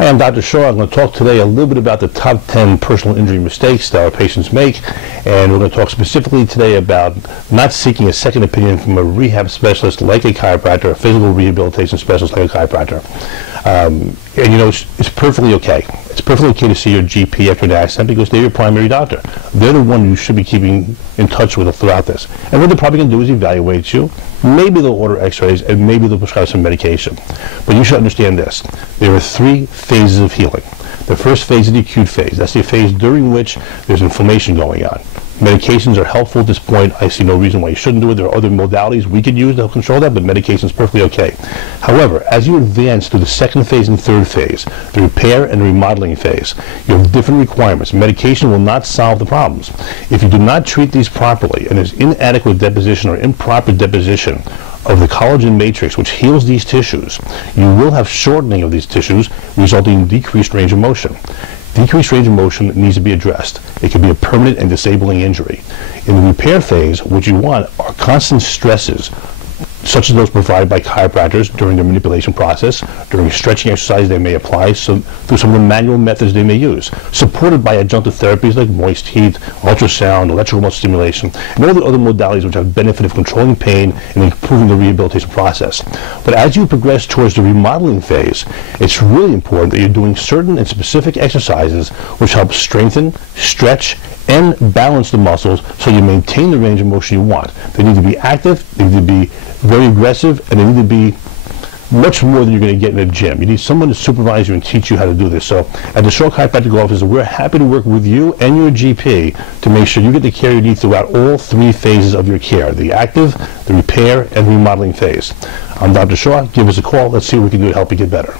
Hi, I'm Dr. Shaw. I'm going to talk today a little bit about the top 10 personal injury mistakes that our patients make, and we're going to talk specifically today about not seeking a second opinion from a rehab specialist like a chiropractor, a physical rehabilitation specialist like a chiropractor. And you know, it's perfectly okay. It's perfectly okay to see your GP after an accident because they're your primary doctor. They're the one you should be keeping in touch with throughout this. And what they're probably going to do is evaluate you. Maybe they'll order x-rays and maybe they'll prescribe some medication. But you should understand this. There are 3 phases of healing. The first phase is the acute phase. That's the phase during which there's inflammation going on. Medications are helpful at this point. I see no reason why you shouldn't do it. There are other modalities we could use to help control that, but medication is perfectly okay. However, as you advance through the second phase and third phase, the repair and remodeling phase, you have different requirements. Medication will not solve the problems. If you do not treat these properly and there's inadequate deposition or improper deposition of the collagen matrix, which heals these tissues, you will have shortening of these tissues, resulting in decreased range of motion. Decreased range of motion needs to be addressed. It can be a permanent and disabling injury. In the repair phase, what you want are constant stresses, such as those provided by chiropractors during their manipulation process, during stretching exercises they may apply, through some of the manual methods they may use, supported by adjunctive therapies like moist heat, ultrasound, electrical stimulation, and all the other modalities which have benefit of controlling pain and improving the rehabilitation process. But as you progress towards the remodeling phase, it's really important that you're doing certain and specific exercises which help strengthen, stretch, and balance the muscles so you maintain the range of motion you want. They need to be active, they need to be very aggressive, and they need to be much more than you're going to get in a gym. You need someone to supervise you and teach you how to do this. So at the Shaw Chiropractic office, we're happy to work with you and your GP to make sure you get the care you need throughout all 3 phases of your care, the active, the repair, and remodeling phase. I'm Dr. Shaw. Give us a call. Let's see what we can do to help you get better.